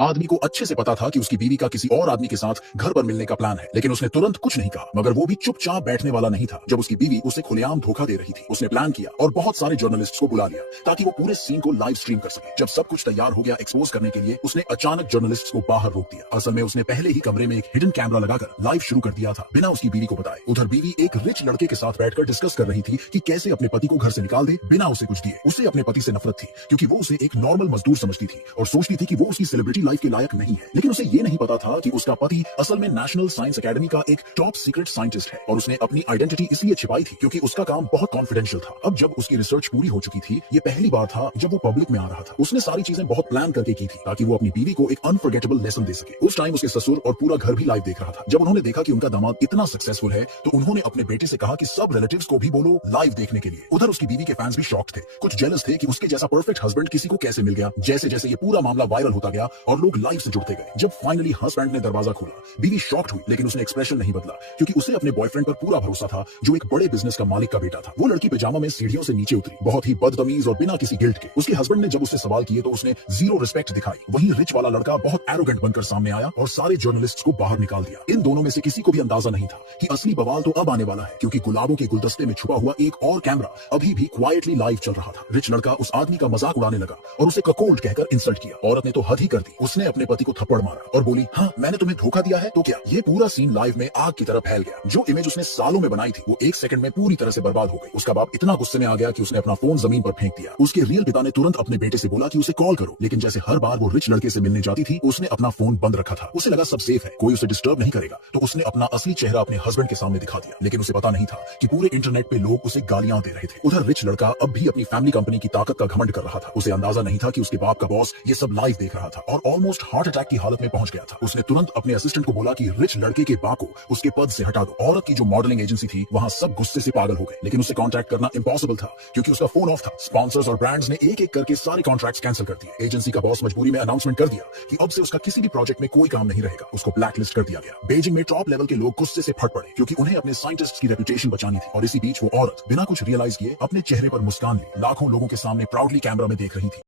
आदमी को अच्छे से पता था कि उसकी बीवी का किसी और आदमी के साथ घर पर मिलने का प्लान है, लेकिन उसने तुरंत कुछ नहीं कहा। मगर वो भी चुपचाप बैठने वाला नहीं था। जब उसकी बीवी उसे खुलेआम धोखा दे रही थी, उसने प्लान किया और बहुत सारे जर्नलिस्ट्स को बुला लिया ताकि वो पूरे सीन को लाइव स्ट्रीम कर सके। जब सब कुछ तैयार हो गया एक्सपोज करने के लिए, उसने अचानक जर्नलिस्ट्स को बाहर रोक दिया। असल में उसने पहले ही कमरे में एक हिडन कैमरा लगाकर लाइव शुरू कर दिया था, बिना उसकी बीवी को बताए। उधर बीवी एक रिच लड़के के साथ बैठकर डिस्कस कर रही थी कि कैसे अपने पति को घर से निकाल दे बिना उसे कुछ दिए। उसे अपने पति से नफरत थी क्योंकि वो उसे एक नॉर्मल मजदूर समझती थी और सोचती थी कि वो उसकी सेलिब्रिटी लाइफ के लायक नहीं है। लेकिन उसे ये नहीं पता था कि उसका पति असल में नेशनल साइंस एकेडमी का एक टॉप सीक्रेट साइंटिस्ट है और उसने अपनी आइडेंटिटी इसलिए छिपाई थी क्योंकि उसका काम बहुत कॉन्फिडेंशियल था। अब जब उसकी रिसर्च पूरी हो चुकी थी, ये पहली बार था जब वो पब्लिक में आ रहा था। उसने सारी चीजें बहुत प्लान करके की थी ताकि वो अपनी बीवी को एक अनफॉरगेटेबल लेसन दे सके। उस टाइम उसके ससुर और पूरा घर भी लाइव देख रहा था। जब उन्होंने देखा कि उनका दामाद इतना सक्सेसफुल है तो उन्होंने अपने बेटे से कहा कि सब रिलेटिव्स को भी बोलो लाइव देखने के लिए। उधर उसकी बीवी के फैंस भी शॉक्ड थे, कुछ जेलस थे कि उसके जैसा परफेक्ट हस्बैंड किसी को कैसे मिल गया। जैसे जैसे ये पूरा मामला वायरल होता गया और लोग लाइव से जुड़ते गए। जब फाइनली हस्बैंड ने दरवाजा खोला, बीवी शॉक्ड हुई, लेकिन उसने एक्सप्रेशन नहीं बदला क्योंकि उसे अपने बॉयफ्रेंड पर पूरा भरोसा था जो एक बड़े बिजनेस का मालिक का बेटा था। वो लड़की पैजामा में सीढ़ियों से नीचे उतरी, बहुत ही बदतमीज और बिना किसी गिल्ट के। उसके हस्बैंड ने जब उससे सवाल किए तो उसने जीरो रिस्पेक्ट दिखाई। वहीं रिच वाला लड़का बहुत एरोगेंट बनकर सामने आया और सारे जर्नलिस्ट्स को बाहर निकाल दिया। इन दोनों में से किसी को भी अंदाजा नहीं था कि असली बवाल तो अब आने वाला है, क्योंकि गुलाबों के गुलदस्ते में छुपा हुआ एक और कैमरा अभी भी क्वाइटली लाइव चल रहा था। रिच लड़का उस आदमी का मजाक उड़ाने लगा और उसे ककोल्ड कहकर इंसल्ट किया। औरत ने तो हद ही कर दी। उसने अपने पति को थप्पड़ मारा और बोली, हाँ मैंने तुम्हें धोखा दिया है तो क्या। ये पूरा सीन लाइव में आग की तरह फैल गया। जो इमेज उसने सालों में बनाई थी वो एक सेकंड में पूरी तरह से बर्बाद हो गई। उसका बाप इतना गुस्से में आ गया कि उसने अपना फोन जमीन पर फेंक दिया। उसके रियल पिता ने तुरंत अपने बेटे से बोला कि उसे कॉल करो, लेकिन जैसे हर बार वो रिच लड़के से मिलने जाती थी उसने अपना फोन बंद रखा था। उसे लगा सब सेफ है, कोई उसे डिस्टर्ब नहीं करेगा, तो उसने अपना असली चेहरा अपने हस्बैंड के सामने दिखा दिया। लेकिन उसे पता नहीं था कि पूरे इंटरनेट पे लोग उसे गालियां दे रहे थे। उधर रिच लड़का अब भी अपनी फैमिली कंपनी की ताकत का घमंड कर रहा था। उसे अंदाजा नहीं था कि उसके बाप का बॉस ये सब लाइव देख रहा था और ऑलमोस्ट हार्ट अटैक की हालत में पहुंच गया था। उसने तुरंत अपने असिस्टेंट को बोला कि रिच लड़के के बाप को उसके पद से हटा दो। औरत की जो मॉडलिंग एजेंसी थी वहां सब गुस्से से पागल हो गए, लेकिन उसे कॉन्ट्रैक्ट करना इम्पॉसिबल था क्योंकि उसका फोन ऑफ था। स्पॉन्सर्स और ब्रांड्स ने एक एक करके सारे कॉन्ट्रैक्ट्स कैंसिल कर दिए। एजेंसी का बॉस मजबूरी में अनाउंसमेंट कर दिया कि अब से उसका किसी भी प्रोजेक्ट में कोई काम नहीं रहेगा। उसको ब्लैकलिस्ट कर दिया गया। बीजिंग में टॉप लेवल के लोग गुस्से से फट पड़े क्योंकि उन्हें अपने साइंटिस्ट्स की रेपुटेशन बचानी थी। और इसी बीच वो औरत बिना कुछ रियलाइज किए अपने चेहरे पर मुस्कान ली लाखों लोगों के सामने प्राउडली कैमरा में देख रही थी।